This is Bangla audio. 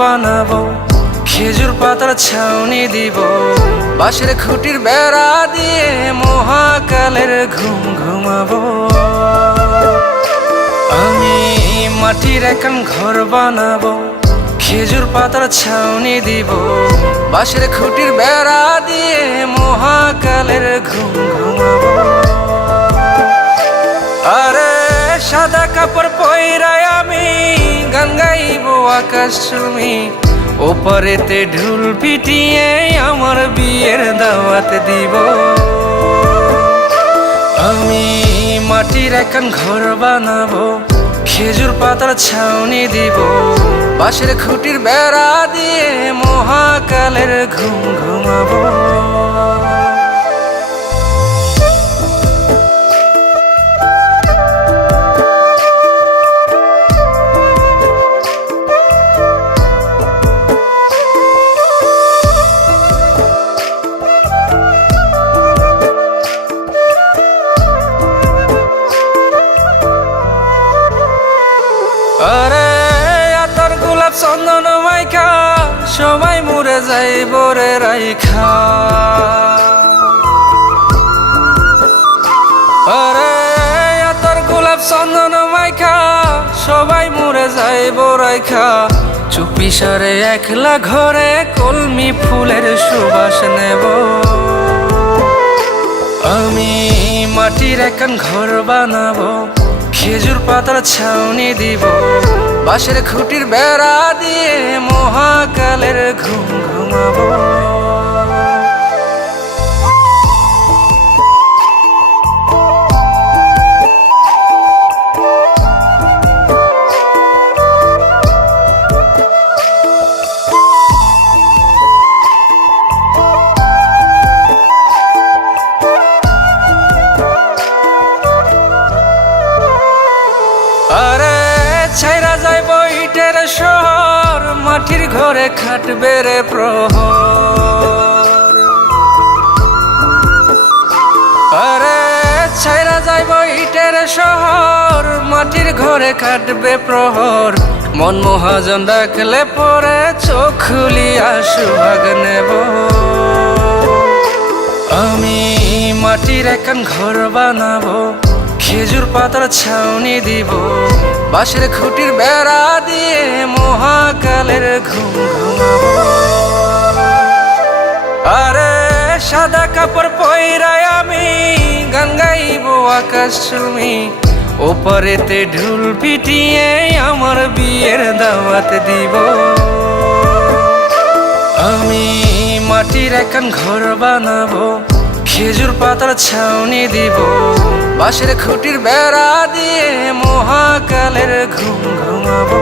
বানাবো, খেজুর পাতার ছাউনি দিব, বাঁশের খুঁটির বেড়া দিয়ে মহাকালের ঘুম ঘুমাবো। আমি মাটির একান ঘর বানাবো, খেজুর পাতার ছাউনি দিব, বাঁশের খুঁটির বেড়া দিয়ে মহাকালের ঘুম ঘুমাবো। আরে সাদা কাপড় পয়রায় আমি গান গাইবো আকাশ চুমি, ওপারেতে ঢোল পিটিয়ে আমার বিয়ের দাওয়াত দিব। আমি মাটির একান ঘর বানাবো, খেজুর পাতার ছাউনি দিব, বাঁশের খুঁটির বেড়া দিয়ে মহাকালের ঘুম ঘুমাবো। আরে আতর গোলাপ চন্দন মাইখা সবাই মরে যাইব রে রাইখা। আরে আতর গোলাপ চন্দন মাইখা সবাই মরে যাইব রাইখা, চুপি সারে একলা ঘরে কলমি ফুলের সুবাস নেব। আমি মাটির একান ঘর বানাবো, খেজুর পাতার ছাউনি দিব, বাঁশের খুঁটির বেড়া দিয়ে মহাকালের ঘুম ঘুমাবো। আরে ছাইরা যাইব ইটের শহর, মাটির ঘরে খাটবে রে প্রহর। আরে ছাইরা যাইব ইটের শহর, মাটির ঘরে খাটবে প্রহর, মন মহাজন ডাকলে পরে চোখ খুলিয়া সুভাগ নেব। আমি মাটির একান ঘর বানাবো, খেজুর পাতার ছাউনি দিব, বাঁশের খুঁটির বেড়া দিয়ে মহাকালের ঘুম ঘুমাবো। আরে সাদা কাপড় পয়রায় আমি গান গাইবো আকাশ চুমি, ওপারেতে ঢোল পিটিয়ে আমার বিয়ের দাওয়াত দিব। আমি মাটির একান ঘর বানাবো, খেজুর পাতার ছাউনি দিব, বাঁশের খুঁটির বেড়া দিয়ে মহাকালের ঘুম ঘুমাবো।